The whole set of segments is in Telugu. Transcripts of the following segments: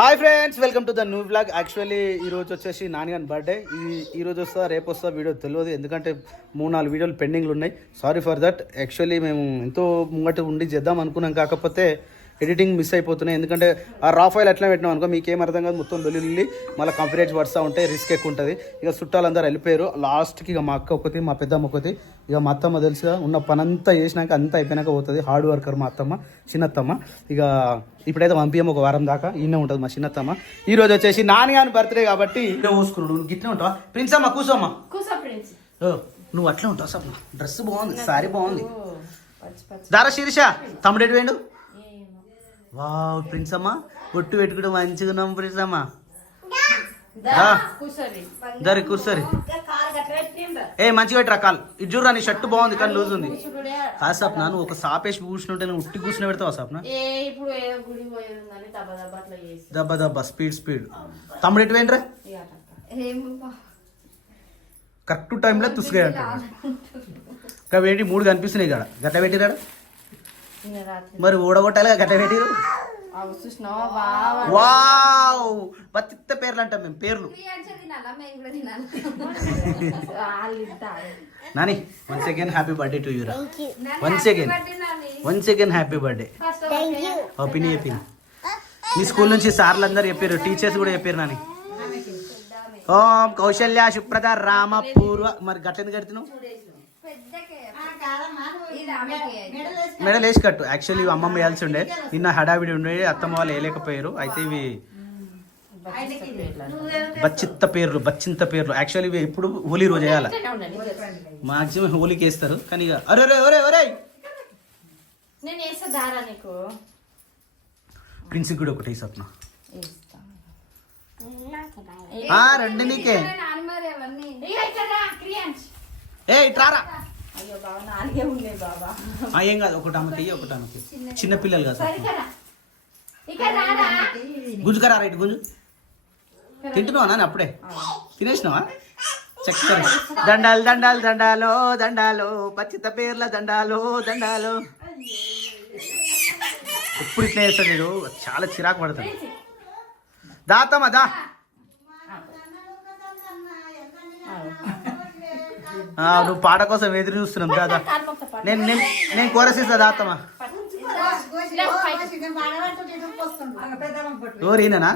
Hi friends, welcome to the new blog. Actually ఈరోజు వచ్చేసి నాన్నగారి బర్త్డే. ఈరోజు వస్తా రేపు వస్తా వీడియో తెలియదు, ఎందుకంటే 3-4 వీడియోలు పెండింగ్లు ఉన్నాయి. Sorry for that. యాక్చువల్లీ మేము ఎంతో ముంగట ఉండి చేద్దాం అనుకున్నాం, కాకపోతే ఎడిటింగ్ మిస్ అయిపోతున్నాయి. ఎందుకంటే ఆ రా ఫైల్ ఎట్లా పెట్టినాం అనుకో మీకేం అర్థం కాదు, మొత్తం లొల్లి మళ్ళీ కంప్లీట్ పడుతూ ఉంటే రిస్క్ ఎక్కువ ఉంటుంది. ఇక చుట్టాలందరూ వెళ్ళిపోయారు. లాస్ట్కి ఇక మా అక్క ఒకటి, మా పెద్దమ్మ ఒకటి, ఇక మా అత్తమ్మ తెలుసుగా ఉన్న పని అంతా చేసినాక అంతా అయిపోయినాక పోతుంది. హార్డ్ వర్కర్ మా అత్తమ్మ, చిన్నత్తమ్మ. ఇక ఇప్పుడైతే పంపించాము ఒక వారం దాకా, ఈయనే ఉంటుంది మా చిన్నత్తమ్మ. ఈ రోజు వచ్చేసి నాన్నగారి బర్త్డే కాబట్టి ఇట్లా పోసుకున్నాడు. నువ్వు గిట్లే ఉంటావా ప్రిన్స్ అమ్మ? కూర్చోమ్మా. నువ్వు అట్లా ఉంటావు సప్న. డ్రెస్ బాగుంది, సారీ బాగుంది. దారా శీర్ష తమ్ముడు ఎటు వేయండు? వావ్ ప్రిన్స్ అమ్మ, ఒట్టు పెట్టుకుంటే మంచిగా ఉన్నాం ప్రిన్స్ అమ్మ. దరి కూర్చోరి. ఏ మంచిగా పెట్టరా కాల్. ఇది చూడరా, నీ షర్ట్ బాగుంది కానీ లూజ్ ఉంది. కాదు సప్న, నువ్వు ఒక సాపేసి కూర్చుంటే నువ్వు ఉట్టి కూర్చుని పెడతావా సప్న? దబ్బా దబ్బా స్పీడ్. తమ్ముడు ఎటు వేయండిరా? కరెక్ట్ టైంలో తుసుగా అంటాడు. ఏంటి 3 కనిపిస్తున్నాయి ఇక్కడ, గట్ట పెట్టిరాడు మరి ఊడగొట్టాలి, గట్ట పెట్టిరు. వావ్ పత్తిత్త పేర్లు అంటాం మేము, పేర్లు. Nani once again happy birthday to you రా. Once again happy birthday. హ్యాపీని చెప్పిన మీ స్కూల్ నుంచి సార్లు అందరు చెప్పారు, టీచర్స్ కూడా చెప్పారు. నాని ఓం కౌశల్య శుప్రద రామ పూర్వ. మరి గట్లని కడుతున్నావు? మెడల్ వేసి కట్టు. యాక్చువల్లీ ఇవి అమ్మమ్మ వేయాల్సి ఉండే, నిన్న హడావిడి ఉండే, అత్తమ్మ వాళ్ళు వేయలేకపోయారు. అయితే ఇవి బచ్చింత పేర్లు. యాక్చువల్లీ ఇవి ఇప్పుడు హోలీ రోజు వేయాలి, మాక్సిమం హోలీకి వేస్తారు. కానీ ఇక అరే ప్రిన్స్ కూడా ఒకటి సప్న. రెండు నీకే. ఏ ఇట్రారా. ఏం కాదు, ఒకటి అమ్మకి ఒకటి అమ్మకి. చిన్న పిల్లలు కాదు. గుంజుకరా రైట్ గుంజు. తింటున్నావా నాన్న? అప్పుడే తినేసినావా? చక్కర దండాలు దండాలు దండాలో దండాలో, పచ్చిత పేర్ల దండాలో దండాలో. ఎప్పుడు ఇట్లా చేస్తాడు వీడు, చాలా చిరాకు పడతాడు. దాతమ్మా దా. నువ్వు పాట కోసం ఎదురు చూస్తున్నాం దాదా. నేను కోరసిస్తా దాతమ్మా. ఎవరినా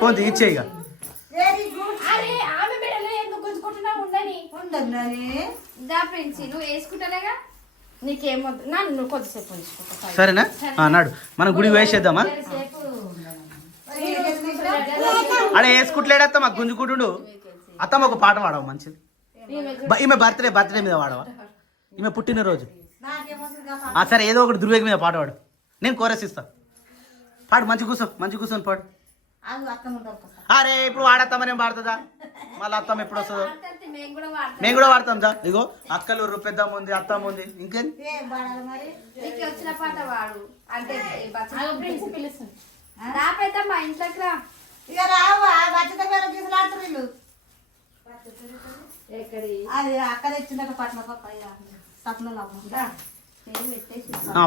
పోంది ఇచ్చేయి. సరేనా? నాడు మనం గుడి వేసేద్దామా? అలా వేసుకుంటలేడత్తా మాకు గుంజుకుంటుండు. అత్తమ్మ ఒక పాట పాడవు మంచిది. ఈమె బర్త్డే మీద పాడవా? ఈమె పుట్టినరోజు. సరే ఏదో ఒకటి దుర్వేగ మీద పాట పాడు, నేను కోరస్ ఇస్తా. పాడు, మంచి కూర్చొని పాడు. అరే ఇప్పుడు వాడత్తమ్మ నేను పాడుతుందా? మళ్ళీ అత్తమ్మ ఎప్పుడు వస్తుందో? మేము కూడా వాడతాం సార్. ఇగో అక్కలు పెద్దమ్మ ఉంది, అత్తమ్మ ఉంది, ఇంకేం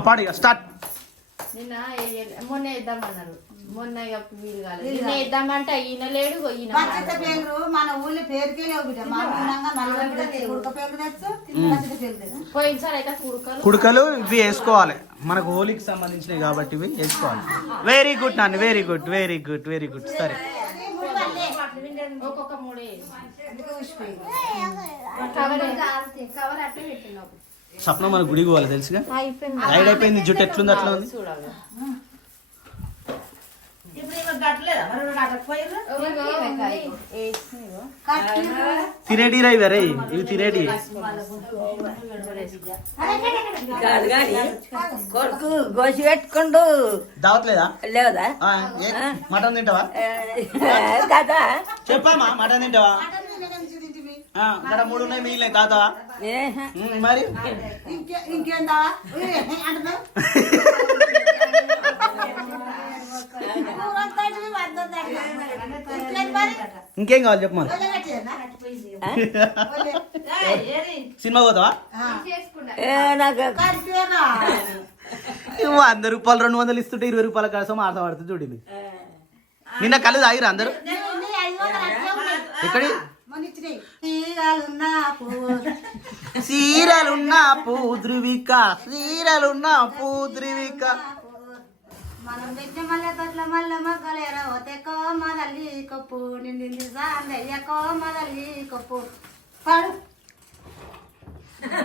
పాడు స్టార్ట్. నిన్న మొన్న వేద్దామన్నారు, మొన్న వీలు కాలేదు. నిన్న వేద్దామంటే ఈయన లేడు. మన ఊళ్ళో పేరుకే లేవు. పోయినసారి అయితే కుడుకలు ఇవి వేసుకోవాలి, మనకు హోలీకి సంబంధించినవి కాబట్టి ఇవి వేసుకోవాలి. వెరీ గుడ్ నాన్న, వెరీ గుడ్. సరే ఒక్కొక్క 3 స్వప్న మన గుడికి పోవాలి తెలుసుగా. రైడ్ అయిపోయింది, జుట్టు ఎట్లుంది అట్లా ఉంది. తినేటి రా ఇవరే, ఇవి తినేటి. కొడుకు గోసి పెట్టుకుండు. దావట్లేదా? లేదా మటన్ తింటావా? చెప్పమ్మా, మటన్ తింటావా? 3 ఉన్నాయి మిగిలిన కాదా? మరి ఇంకేందా? ఇంకేం కావాలి చెప్పు. మరి సినిమా పోతావా? రూపాయలు 200 ఇస్తుంటే 20 రూపాయల కోసం ఆట పడుతుంది చూడండి. నిన్న కళ్ళు తాగిరా అందరూ? ఎక్కడి సీరలున్నా పూద్రివిక సీరలున్నా పూద్రివిక మనం పెట్టిన మల్లె తొట్ల మల్ల మగ్గలేరా తెక్కో మదల్లి కొప్పు నిండింది సాందయ్యకో మదల్లి కొప్పు పాడు.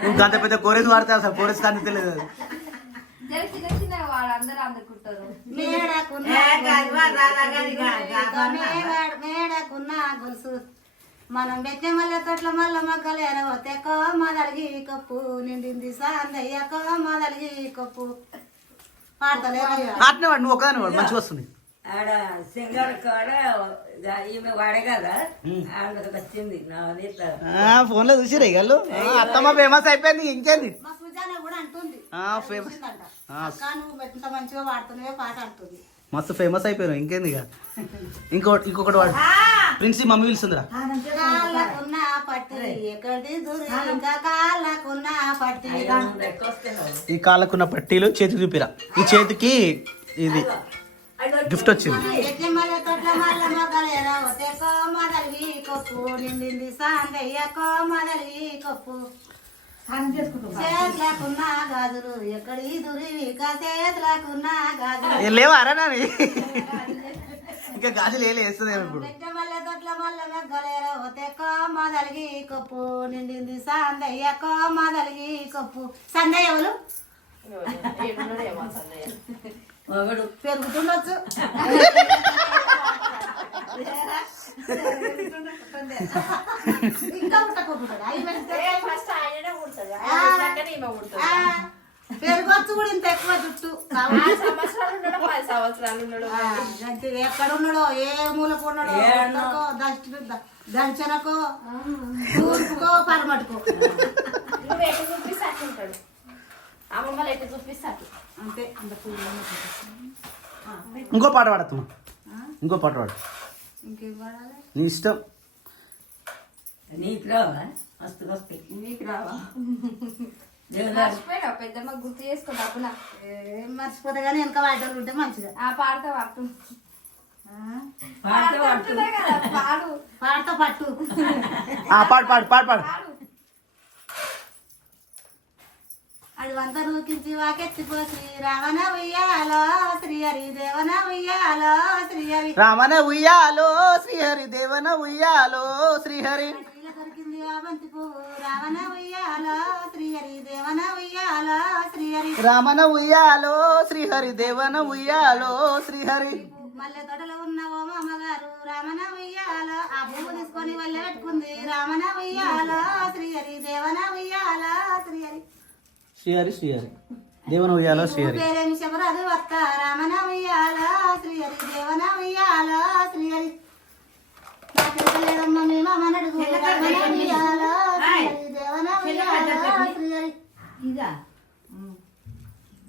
నువ్వు గంట పెద్ద కోరేసి వాడితే అసలు కోరేసి కానీ తెలియదు అది. మేడకున్న గొలుసు మనం పెట్టే మల్లె తొట్ల మల్ల మగ్గలేరా తెక్కో మదలిగి కొప్పు నిండింది సాందయ్యకో మదలిగి కొప్పు. పాడతలేరా? ఆటనే వాడు నువ్వు ఒకదాని వాడు మంచిగా వస్తుంది. ఆడ సింగర్ కాడ ఈమె వాడే కదా ఆమె వచ్చింది ఫోన్ లో చూసిరా ఇగలు అత్తమ్మ ఫేమస్ అయిపోయింది. ఇంకేంది మా సుజాన కూడా అంటుంది ఫేమస్ అక్క నువ్వు ఇంత మంచిగా పాడుతున్నావే పాట అంటుంది. మస్తు ఫేమస్ అయిపోయారు. ఇంకేంది ఇక ఇంకొకటి వాడు ప్రిన్సి మమ్మీ పిలుస్తుందిరా. కాళ్ళకున్న పట్టి ఎక్కడి దూరి ఇంకా కాళ్ళకున్న పట్టి ఈ కాళ్ళకున్న పట్టీలు చేతికి చూపిరా. ఈ చేతికి ఇది గిఫ్ట్ వచ్చింది. ఎట్ల మల్లె తొట్ల మల్ల మగ్గలేరా తెక్కో మదలిగి కొప్పు నిండింది సాందయ్యకో మదలిగి కొప్పు. చేతులకున్న గాజులు ఎక్కడి దురివి చేతులకున్న గాజులు లేవారా నాని ఇంకా గాజులు ఏలే వేస్తుంది ఇప్పుడు. ఎట్ల మల్లె తొట్ల మల్ల మగ్గలేరా తెక్కో మదలిగి కొప్పు నిండింది సాందయ్యకో మదలిగి కొప్పు. సందయ్య ఎవరు మగడు పెరుగుతుండొచ్చు. ఇంకా పుట్టకుంటున్నాడు పెరగొచ్చు కూడా ఇంత ఎక్కువ జుట్టు. ఎక్కడున్నాడో ఏ మూలకు ఉన్నాడో దంచనకో తూర్పుకో పరమటుకో అంతే. ఇంకో పాట పాడతామా? ఇంకో పాట పాడు. ఇంకేం పడాలి? నీ ఇష్టం. నీకు రావా? మస్తు వస్తాయి. నీకు రావా? పెద్దమ్మ గుర్తు చేసుకో డబ్బున ఏం మర్చిపోతే కానీ వెనక వాటర్ ఉంటే మంచిగా పాడతా పట్టు పాట పాడు పాడు పాడతా పట్టు. పాడు పాడు పాడు పాడు. అది వంత నూకించి వాకెత్తిపో శ్రీరామన ఉయ్యాలో శ్రీహరి దేవన ఉయ్యాలో శ్రీహరి రామన ఉయ్యాలో శ్రీహరి దేవన ఉయ్యాలో శ్రీహరి దొరికింది ఆ బంతి పువ్వు రావణ ఉయ్యాలో శ్రీహరి దేవన ఉయ్యాలో శ్రీహరి రామన ఉయ్యాలో శ్రీహరి దేవన ఉయ్యాలో శ్రీహరి. మల్లె తోటలో ఉన్న ఓ మామగారు రామన ఉయ్యాలో ఆ పువ్వు తీసుకొని వల్లె పెట్టుకుంది రామన ఉయ్యాలో శ్రీహరి దేవన ఉయ్యాలో శ్రీహరి శ్రీహరి శ్రీహరి దేవన ఉయ్యాలో శ్రీహరి. పేరేమి శబరాదు వక్క రామన ఉయ్యాలో శ్రీహరి దేవన ఉయ్యాలో శ్రీహరి. నాకెళ్ళలేదమ్మ మీ మామని అడుగు రామన ఉయ్యాలో శ్రీహరి దేవన ఉయ్యాలో శ్రీహరి.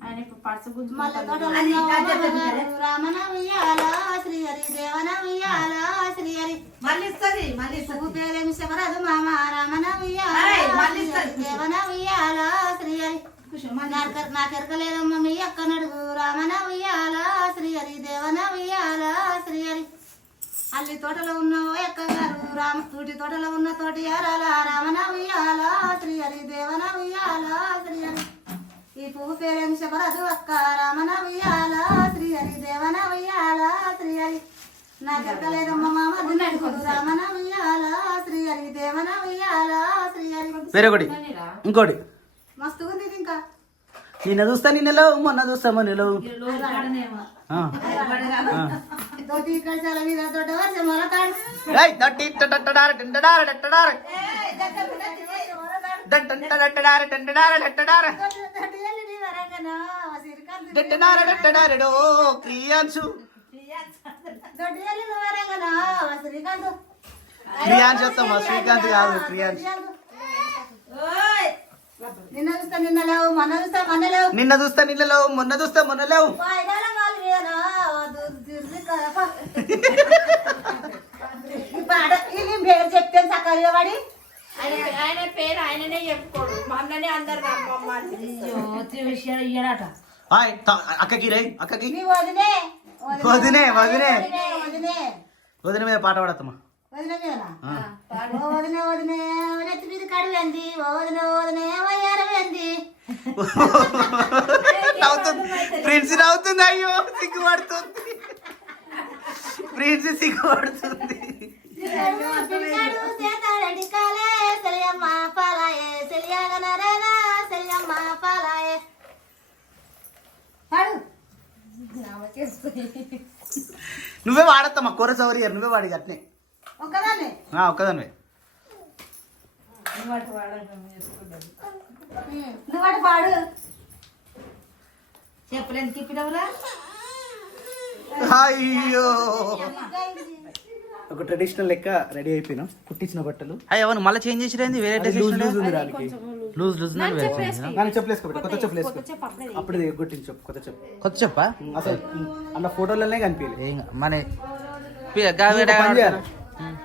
ఆయన ఇప్పుడు పర్సు గుజ్జు మల్లె తోటలో ఉన్న ఓ మామగారు రామన ఉయ్యాలో శ్రీహరి దేవన ఉయ్యాలో శ్రీహరి. పువ్వు పేరేమి శబరాదు మామ రామన ఉయ్యాలో దేవన ఉయ్యాలో శ్రీహరి. నాకెరకలేదమ్మ మీ అక్కనడుగు రామన ఉయ్యాలో శ్రీహరి దేవన ఉయ్యాలో శ్రీహరి. అల్లి తోటలో ఉన్న ఓ ఎక్కగారు తూటి తోటలో ఉన్న తోటి యారాల రామన ఉయ్యాలో శ్రీహరి దేవన ఉయ్యాలో శ్రీహరి. ఈ పువ్వు పేరేమి శబరాదు అక్క రామన ఉయ్యాలో శ్రీహరి దేవన ఉయ్యాలో శ్రీహరి. నాకెరకలేదమ్మ మామ దినడుగు రామన ఉయ్యాలో శ్రీహరి దేవన ఉయ్యాలో శ్రీహరి. వేరొకటి ఇంకోటి. మస్తుగా ఉంది ఇది ఇంకా. నిన్న చూస్తా నిన్నలో మొన్న చూస్తా మొన్నలో. తోటి ఇక్కడ చాలా మీద తోట వర్షం మొలతాడు. ప్రియాంశు వస్తామా? శ్రీకాంత్ కాదు ప్రియాంశు. నిన్న చూస్తా నిన్న లేవు మొన్న చూస్తా మొన్న లేవు. నిన్న చూస్తా నిన్నలో మొన్న చూస్తా మొన్న లేవు. పేరు చెప్తే చక్కగా పడి ఆయన పేరు ఆయననే చెప్పుకోడు మమ్మల్ని అందరు విషయాలు ఇయ్యరాట. హాయ్ అక్కకి రే అక్కకి మీ వదినే వదినే వదినే వదినే వదిన మీద పాట పాడతామా వదిన మీదనా ఓ వదినే వదినే నెత్తి మీద కడివేంది ఓ వదినే వదినే వయ్యారమేంది ప్రిన్స్ నవ్వుతుంది అయ్యో సిగ్గుపడుతుంది ప్రిన్స్ సిగ్గుపడుతుంది పిల్లాడు చేతాడండి కాలే సెలియమ్మ పాలాయే సెలియాగనరేనా సెలియమ్మ పాలాయే పాడు నువ్వే వాడతామా కూర సౌరియర్ నువ్వే వాడి అట్నే ఒక్కదాన్ని ఒక్కదానివే నువ్వు అటు పాడు చెప్పలేని తిప్పినవురా అయ్యో ఒక ట్రెడిషనల్ లెక్క రెడీ అయిపోయినాం కుట్టించిన బట్టలు అయ్యో మళ్ళీ చేంజ్ చేసిరేంది వేరే లూజ్ లూజ్ ఉంది దానికి లూజ్ లూజ్ దానికి చెప్పు వేసుకో కొత్త చెప్పు వేసుకో అప్పుడు కొట్టింది చెప్పు కొత్త చెప్పు కొత్త చెప్పా అసలు అన్న ఫోటోలనే కనిపించలేదు ఏం మన ఒక పని చేయాలి.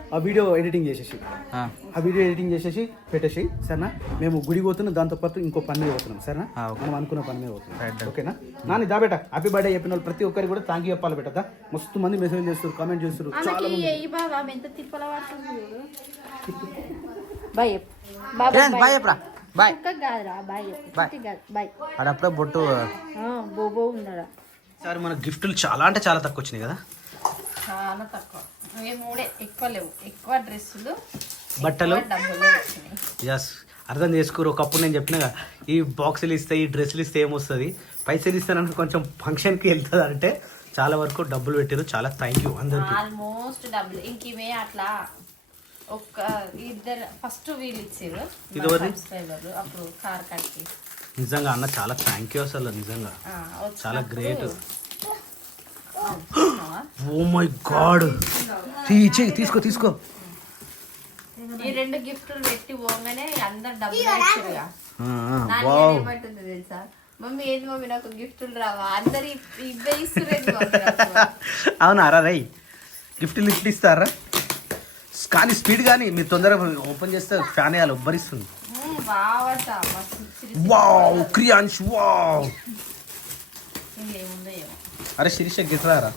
ఆ వీడియో ఎడిటింగ్ చేసేసి పెట్టేసి సరేనా మేము గుడి పోతున్నాం దాంతో పాటు ఇంకో పని మీద పోతున్నాం సరేనా మనం అనుకున్న పని మీద పోతున్నాం ఓకేనా నాని దా బేట హ్యాపీ బర్త్డే చెప్పిన వాళ్ళు ప్రతి ఒక్కరికి కూడా థ్యాంక్ యూ చెప్పాలి బేట మస్తు మంది మెసేజ్ చేస్తారు కామెంట్ చేస్తారు చాలా మంది బాయ్ బాయ్ చెప్పరా బాయ్ బాయ్ బాయ్ అప్పుడే బొట్టు బోబో ఉన్నాడా సార్ మన గిఫ్ట్లు చాలా అంటే చాలా తక్కువ వచ్చినాయి కదా చాలా తక్కువ ఇవి మూడే ఎక్కువ లేవు ఎక్కువ డ్రెస్సులు బట్టలు డబ్బులు వచ్చినాయి ఎస్ అర్థం చేసుకోరు ఒకప్పుడు నేను చెప్పినగా ఈ బాక్సులు ఇస్తే ఈ డ్రెస్సులు ఇస్తే ఏమొస్తుంది పైసలు ఇస్తానని కొంచెం ఫంక్షన్కి వెళ్తుంది అంటే చాలా వరకు డబ్బులు పెట్టారు చాలా థ్యాంక్ యూ అందరికి ఆల్మోస్ట్ డబ్బులు ఇంక ఇవే అట్లా ఒక్క ఇద్దరు ఫస్ట్ వీళ్ళు ఇచ్చారు సబ్స్క్రైబర్లు అప్పుడు కార్ కట్టి నిజంగా అన్న చాలా థ్యాంక్ యూ అసలు నిజంగా చాలా గ్రేట్ ఓ మై గాడ్ తీసుకో తీసుకో ఈ రెండు గిఫ్ట్లు పెట్టి పోగానే అందరు డబ్బులు ఇచ్చారుగా ఏమంటుంది తెలుసా మమ్మీ ఏది మమ్మీ నాకు గిఫ్ట్లు రావా అందరు ఇవే ఇస్తున్నారు అవునా రా రై గిఫ్ట్ ఇస్తారా కానీ స్పీడ్ కానీ మీరు తొందరగా ఓపెన్ చేస్తే ఫ్యాన్ వేయాలి ఉబ్బరిస్తుంది బావట వావ్ క్రియాంష్ వావ్ ఏముందో ఏమో అరే శిరీష గిట్రారా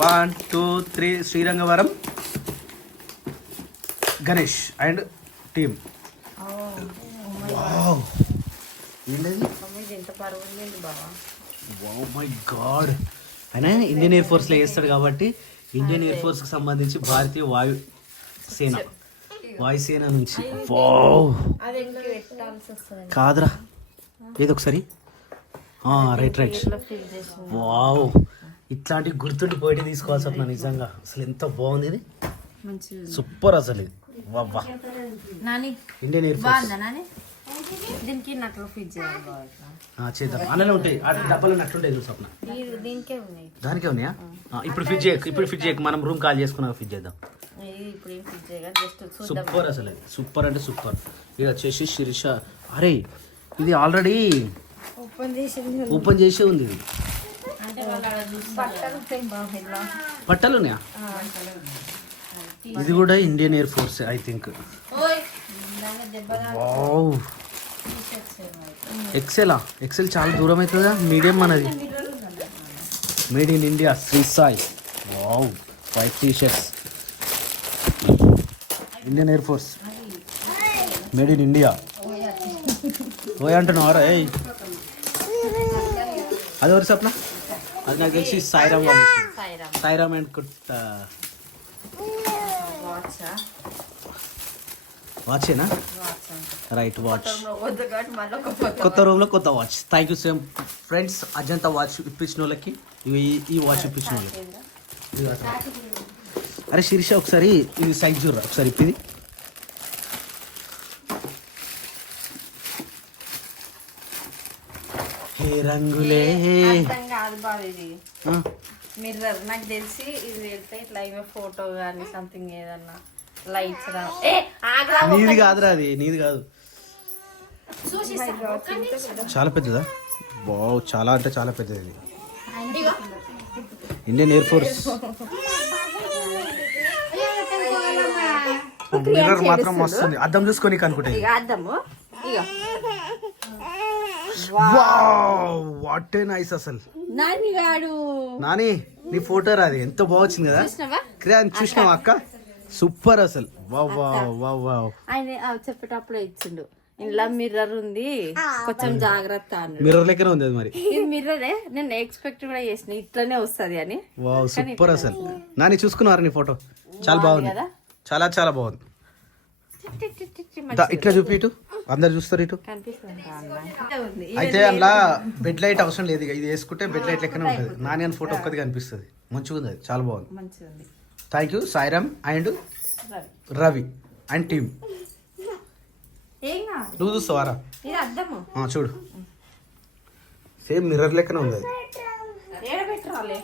one two three Srirangavaram Ganesh and team ఏంటది ఎంత పరువు ఉంది బావా వావ్ మై గాడ్ ఆయన ఇండియన్ ఎయిర్ ఫోర్స్లో వేస్తాడు కాబట్టి ఇండియన్ ఎయిర్ ఫోర్స్కి సంబంధించి భారతీయ వాయుసేన నుంచి వావ్ అది ఇంకా పెట్టాల్సి వస్తుంది కాదురా ఏదో ఒకసారి రైట్ వావ్ ఇట్లాంటి గుర్తుండిపోయి తీసుకోవాల్సి వస్తున్నా నిజంగా అసలు ఎంత బాగుంది ఇది సూపర్ అసలు ఇది వా నాని ఇండియన్ ఎయిర్ ఫోర్స్ బాగుందా నాని దీనికి నట్లు ఫిట్ చేయాలి బాగా చేద్దాం అలానే ఉంటాయి ఆ డబ్బాలు నట్లుంటాయి చూసి స్వప్న దీనికే ఉన్నాయి దానికే ఉన్నాయా ఇప్పుడు ఫిట్ చేయకు మనం రూమ్ కాల్ చేసుకున్నాక ఫిట్ చేద్దాం ఇప్పుడు ఏం ఫిట్ చేయగా జస్ట్ సూపర్ అసలు సూపర్ అంటే సూపర్ ఇది వచ్చేసి శిరీష అరే ఇది ఆల్రెడీ ఓపెన్ చేసే ఉంది ఇది అంటే బట్టలు ఉన్నాయా ఇది కూడా Indian Air Force I think XL చాలా దూరం అవుతుందా మీడియం మనది made in India Sri Sai wow white T shirts Indian Air Force made in India ఓయ్ అంటున్నారా ఏయ్ అది ఎవరు సప్న అది నాకు తెలిసి సాయిరామ్ సాయిరామ్ అండ్ వాచేనా రైట్ వాచ్ కొత్త రూమ్లో కొత్త watch thank you same friends Ajanta watch ఇప్పించిన వాళ్ళకి ఈ వాచ్ ఇప్పించిన వాళ్ళకి అరే శిరీష ఒకసారి ఇది సైజ్ చూడరా ఒకసారి ఇప్పింది హే రంగులే కాదు బాబు ఇది మిర్రర్ నాకు తెలిసి ఇది వెళ్తే ఇట్లా ఏమో ఫోటో కానీ సంథింగ్ ఏదన్నా లైట్స్ నీది కాదురా అది నీది కాదు చాలా పెద్దదా బావ్ చాలా అంటే చాలా పెద్దది ఇది ఇగో ఇండియన్ ఎయిర్ ఫోర్స్ మిర్రర్ మాత్రం వస్తుంది అద్దం చూసుకొని అనుకుంటా ఇక అద్దము ఇగో వాట్ ఏ నైస్ అసలు నాని గాడు నాని నీ ఫోటో రాది ఎంత బాగొచ్చింది కదా చూసినావా క్రియాన్ చూసినావా అక్క సూపర్ అసలు వావ్ వావ్ వావ్ వావ్ ఆయన చెప్పేటప్పుడే ఇచ్చిండు ఇంట్లో మిర్రర్ ఉంది కొంచెం జాగ్రత్త అన్నాడు మిర్రర్ లెక్కనే ఉంది అది మరి ఇది మిర్రరే నేను ఎక్స్పెక్ట్ కూడా చేసిన ఇట్లనే వస్తది అని వావ్ సూపర్ అసలు నాని చూసుకున్నారా నీ ఫోటో చాలా బాగుంది కదా? చాలా చాలా బాగుంది ఇట్లా చూపి ఇటు అందరు చూస్తారు ఇటు కనిపిస్తుంది అయితే అందులో బెడ్ లైట్ అవసరం లేదు ఇక ఇది వేసుకుంటే బెడ్ లైట్ లెక్కనే ఉంటుంది నాని అని ఫోటో ఒక్కది కనిపిస్తుంది మంచిగా ఉంది అది చాలా బాగుంది మంచిగా ఉంది thank you Sairam and Ravi and team ఏం కాదు నువ్వు చూస్తావారా ఇది అద్దము చూడు సేమ్ మిర్రర్ లెక్కనే ఉంది అది ఏడ పెట్టరాలే